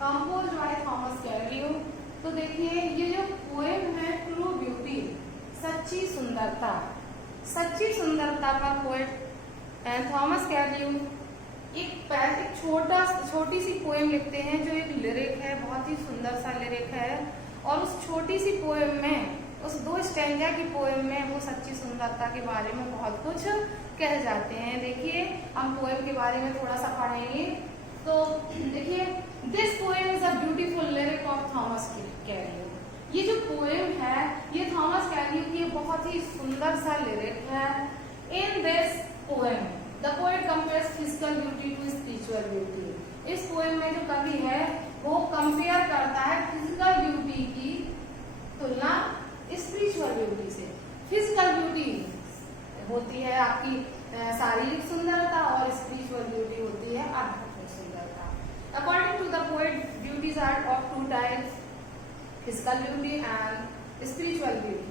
Composed by Thomas कैरल्यू। तो देखिए ये जो पोएम है ट्रू ब्यूटी, सच्ची सुंदरता, सच्ची सुंदरता का पोएट थॉमस कैरल्यू एक छोटी सी पोएम लिखते हैं जो एक लिरिक है, बहुत ही सुंदर सा लिरिक है। और उस छोटी सी पोएम में, उस 2 स्टैंजा की पोएम में वो सच्ची सुंदरता के बारे में बहुत कुछ कह जाते हैं। देखिए हम पोएम के बारे में थोड़ा सा पढ़ेंगे। तो देखिए this poem is a beautiful lyric of Thomas Carew. ये जो पोएम है ये थॉमस कैरल्यू की बहुत ही सुंदर सा लिरिक है। In this poem the poet compares physical beauty to spiritual beauty. इस पोएम में जो कवि है वो कंपेयर करता है फिजिकल ब्यूटी की तुलना स्पिरिचुअल ब्यूटी से। फिजिकल ब्यूटी होती है आपकी शारीरिक सुंदरता और स्पिरिचुअल ब्यूटी होती है आध्यात्मिक सुंदरता। According to the poet beauties are of 2 types, physical beauty and spiritual beauty.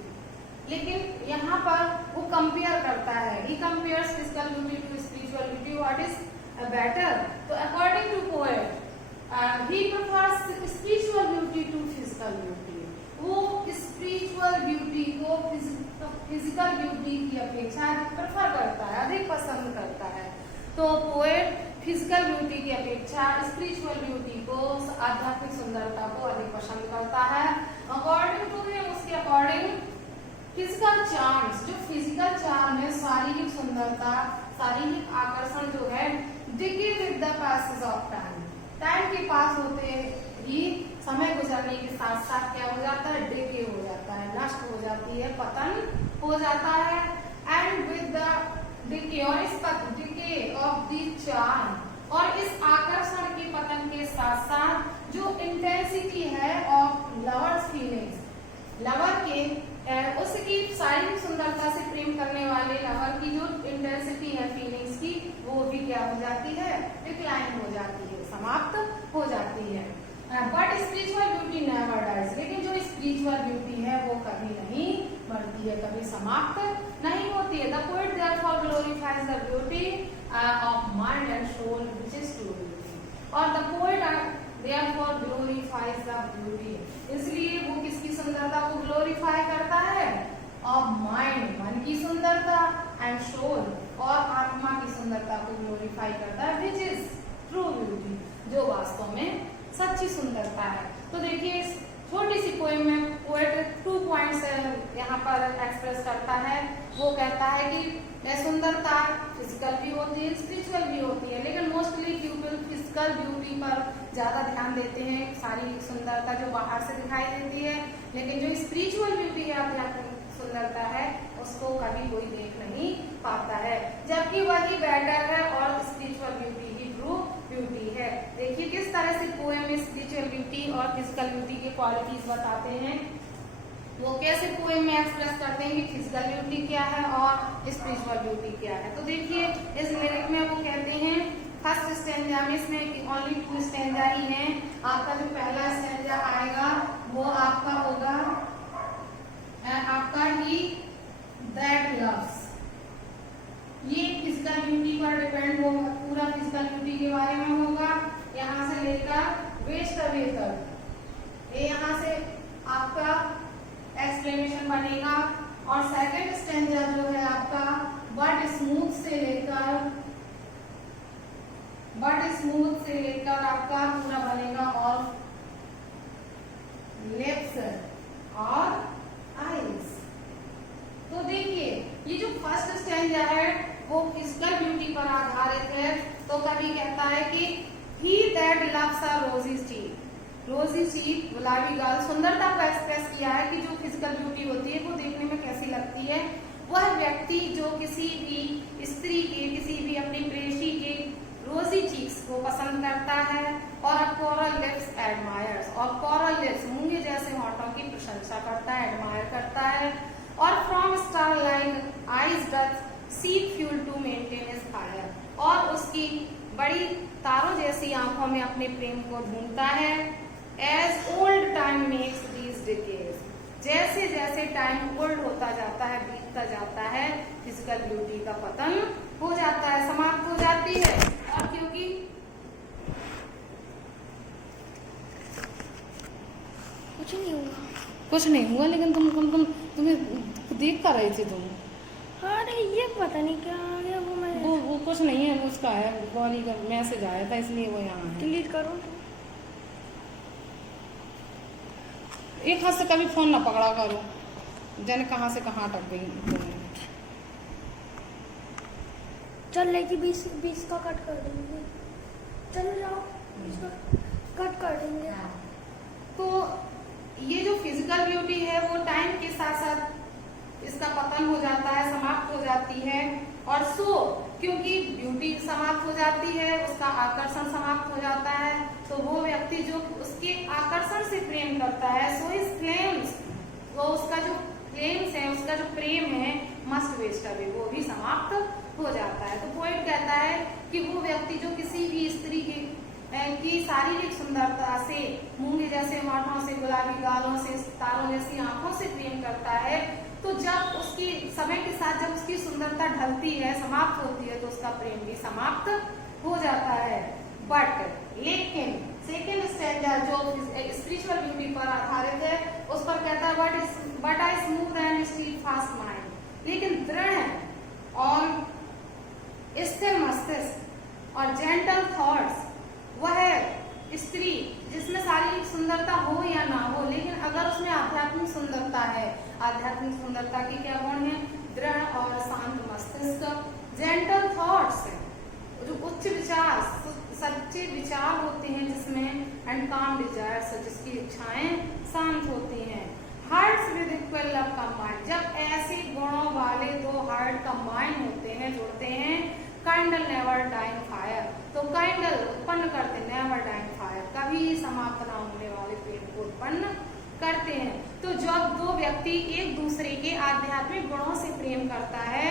लेकिन यहाँ पर वो कंपेयर करता है, he compares physical beauty to spiritual beauty, what is better. तो according to poet he prefers spiritual beauty to physical beauty. वो spiritual beauty को physical beauty की अपेक्षा प्रेफर करता है, अधिक पसंद करता है। तो पोएट फिजिकल ब्यूटी की अपेक्षा स्पिरिचुअल ब्यूटी को, आध्यात्मिक सुंदरता को अधिक पसंद करता है। अकॉर्डिंग टू हिम, उसके अकॉर्डिंग फिजिकल चार्म्स, जो फिजिकल चार्म है, शारीरिक सुंदरता, शारीरिक आकर्षण जो है, decay with the passage of time, time के पास होते ही, समय गुजरने के साथ साथ क्या हो जाता है, डिके हो जाता है, नष्ट हो जाती है, पतन हो जाता है। एंड विद द डिके, और इस डिके ऑफ द चार्म, और इस आकर्षण के पतन के साथ साथ जो इंटेंसिटी है ऑफ लवर्स फीलिंग्स, लवर के उसकी शारीरिक सुंदरता से प्रेम करने वाले लवर की जो इंटेंसिटी है फीलिंग्स की, वो भी क्या हो जाती है, डिक्लाइन हो जाती है, समाप्त हो जाती है। But spiritual beauty never dies, लेकिन जो स्पिरिचुअल ब्यूटी है वो कभी नहीं मरती है, कभी समाप्त नहीं होती है। The poet therefore glorifies the beauty of mind and soul which is true beauty. और the poet therefore glorifies the beauty, इसलिए वो किसकी सुंदरता को ग्लोरीफाई करता है, ऑफ माइंड, मन की सुंदरता, एंड सोल, और आत्मा की सुंदरता को ग्लोरीफाई करता है, व्हिच इज ट्रू ब्यूटी, जो वास्तव में सच्ची सुंदरता है। तो देखिए इस छोटी सी पोएम में पोएट 2 पॉइंट्स यहाँ पर एक्सप्रेस करता है। वो कहता है कि सुंदरता फिजिकल भी होती है, स्पिरिचुअल भी होती है, लेकिन मोस्टली पीपल फिजिकल ब्यूटी पर ज्यादा ध्यान देते हैं, शारीरिक सुंदरता जो बाहर से दिखाई देती है, लेकिन जो स्पिरिचुअल ब्यूटी है, आध्यात्मिक सुंदरता है, उसको कभी कोई देख नहीं पाता है, जबकि वही बेटर है और स्पिरिचुअल ब्यूटी ही ट्रू ब्यूटी है। देखिए किस तरह से पोएम में स्पिरिचुअल ब्यूटी और फिजिकल ब्यूटी के क्वालिटीज बताते हैं, वो कैसे पोएम में एक्सप्रेस करते हैं कि फिजिकल ब्यूटी क्या है और स्पिरिचुअल ब्यूटी क्या है। तो देखिए इस लिरिक में वो कहते हैं, फर्स्ट स्टैंजा में, इसमें ओनली 2 स्टैंजा ही हैं, आपका जो पहला स्टैंजा आएगा वो आपका होगा आपका ही दैट लव्स, ये फिजिकल ब्यूटी पर डिपेंड होगा, पूरा फिजिकल ब्यूटी के बारे में होगा, यहाँ से लेकर वेस्ट अवे तक, ये यहाँ से आपका एक्सप्लेनेशन बनेगा। और सेकंड स्टैंजा जो है आपका बट स्मूथ से लेकर आपका पूरा बनेगा और लिप्स और आईज। तो देखिए ये जो फर्स्ट स्टैंजा है वो फिजिकल ब्यूटी पर आधारित है। तो कभी कहता है कि ही दैट लव्स अ रोजी चीक, रोजी चीक, गुलाबी गाल, सुंदरता को एक्सप्रेस किया है कि जो फिजिकल ब्यूटी होती है वो देखने में कैसी लगती है, वह व्यक्ति जो किसी भी स्त्री के, किसी भी अपनी प्रेयसी के रोजी चीक्स को पसंद करता है, और कोरल लिप्स एडमायर्स, और कोरल लिप्स, मूंगे जैसे होठों की प्रशंसा करता है, एडमायर करता है, और from star like eyes doth seek fuel to maintain his fire, और उसकी बड़ी तारों जैसी आंखों में अपने प्रेम को ढूंढता है। As old time makes these decays, जैसे जैसे टाइम ओल्ड होता जाता है, बीतता जाता है, फिजिकल ब्यूटी का पतन हो जाता है, समाप्त हो जाती है। और क्योंकि कुछ नहीं हुआ। कुछ नहीं हुआ, लेकिन तुम्हें देख कर रहे थे तुम। अरे ये पता नहीं क्या आ गया, वो कुछ नहीं है, वो उसका है, गौरी का मैसेज आया था इसलिए वो यहाँ है। डिलीट करो। एक हाथ से कभी फोन ना पकड़ा करो, जाने कहाँ से कहाँ अटक गई तुम। चल लेके 20 का कट कर देंगे। चलो जाओ, 20 का कट कर देंगे। तो ये जो फिजिकल ब्यूटी है वो टाइम के साथ साथ इसका पतन हो जाता है, समाप्त हो जाती है। और क्योंकि ब्यूटी समाप्त हो जाती है, उसका आकर्षण समाप्त हो जाता है, तो वो व्यक्ति जो उसके आकर्षण से प्रेम करता है, सो हिज क्लेम्स, वो उसका जो क्लेम्स है, उसका जो प्रेम है, मस्ट वेस्ट अवे, वो भी समाप्त हो जाता है। तो पोएट कहता है कि वो व्यक्ति जो किसी भी स्त्री की शारीरिक सुंदरता से, मूंगे जैसे होठों से, गुलाबी गालों से, तारों जैसी आंखों से प्रेम करता है, तो जब उसकी समय के साथ जब उसकी सुंदरता ढलती है, समाप्त होती है, तो उसका प्रेम भी समाप्त हो जाता है। बट लेकिन सेकेंड स्टैंडर्ड जो स्पिरिचुअल ब्यूटी पर आधारित है, उस पर कहता है but I smooth and steel fast mind, लेकिन दृढ़ और स्थिर मस्तिष्क और जेंटल थॉट्स, वह स्त्री जिसमें शारीरिक सुंदरता हो या ना हो, लेकिन अगर उसमें आध्यात्मिक सुंदरता है, आध्यात्मिक सुंदरता के क्या गुण है? दृढ़ और शांत मस्तिष्क, जेंटल थॉट्स, जो उच्च विचार, सच्चे विचार होते हैं जिसमें, एंड काम डिजायर्स, जिसकी इच्छाएं शांत होती हैं। Hearts with equal love combined, जब ऐसे गुणों वाले दो हार्ट कंबाइन होते हैं, जुड़ते हैं, काइंडल नेवर डाइंग फायर, तो काइंडल उत्पन्न करते, नेवर डाइंग फायर, कभी समाप्त ना होने वाले प्रेम को उत्पन्न करते हैं। तो जब दो व्यक्ति एक दूसरे के आध्यात्मिक गुणों से प्रेम करता है,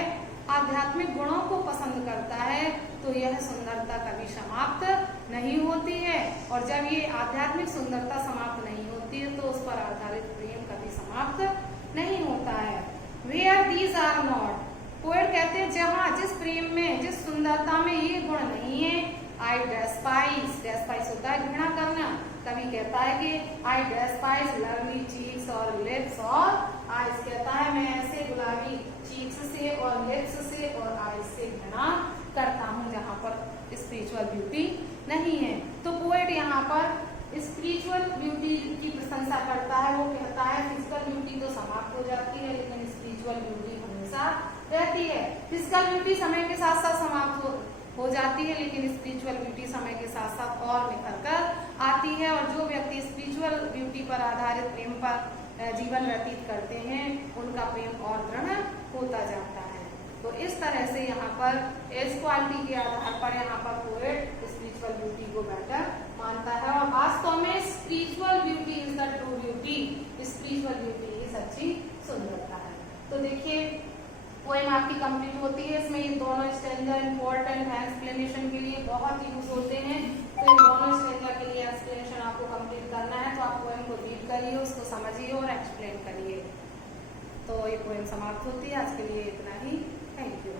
आध्यात्मिक गुणों को पसंद करता है, तो यह सुंदरता कभी समाप्त नहीं होती है। और जब ये आध्यात्मिक सुंदरता समाप्त नहीं होती है, तो उस पर आधारित प्रेम कभी समाप्त नहीं होता है। Where these are not, poet कहते हैं जहाँ जिस प्रेम में, जिस सुंदरता में ये गुण नहीं है, आई डेस्पाइज, डेस्पाइज होता है घृणा करना, कभी कहता है कि आई डेस्पाइज लवली चीक्स और लिप्स और आईज, कहता है मैं ऐसे गुलाबी चीक्स से और लिप्स से और आईज से घृणा करता हूँ, जहाँ पर स्पिरिचुअल ब्यूटी नहीं है। तो पोएट यहाँ पर स्पिरिचुअल ब्यूटी की प्रशंसा करता है। वो कहता है फिजिकल ब्यूटी तो समाप्त हो जाती है, लेकिन स्पिरिचुअल ब्यूटी हमेशा रहती है। फिजिकल ब्यूटी समय के साथ साथ समाप्त हो जाती है, लेकिन स्पिरिचुअल ब्यूटी समय के साथ साथ और निखर कर आती है। और जो व्यक्ति स्पिरिचुअल ब्यूटी पर आधारित प्रेम पर जीवन व्यतीत करते हैं, उनका प्रेम और दृढ़ होता जाता है। तो इस तरह से यहाँ पर एज क्वालिटी के आधार पर यहाँ पर पोएट स्पिरिचुअल ब्यूटी को बेटर मानता है। और वास्तव में spiritual beauty is the true beauty, spiritual beauty ही सच्ची सुंदरता है। तो देखिए पोएम आपकी कंप्लीट होती है। इसमें ये दोनों स्टैंडर्ड इंपॉर्टेंट है, एक्सप्लेनेशन के लिए बहुत यूज होते हैं। तो इन दोनों स्टैंडर्ड के लिए एक्सप्लेनेशन आपको कंप्लीट करना है, तो आप पोएम को रीड करिए, उसको समझिए और एक्सप्लेन करिए। तो ये पोएम समाप्त होती है। आज के लिए इतना ही। Thank you.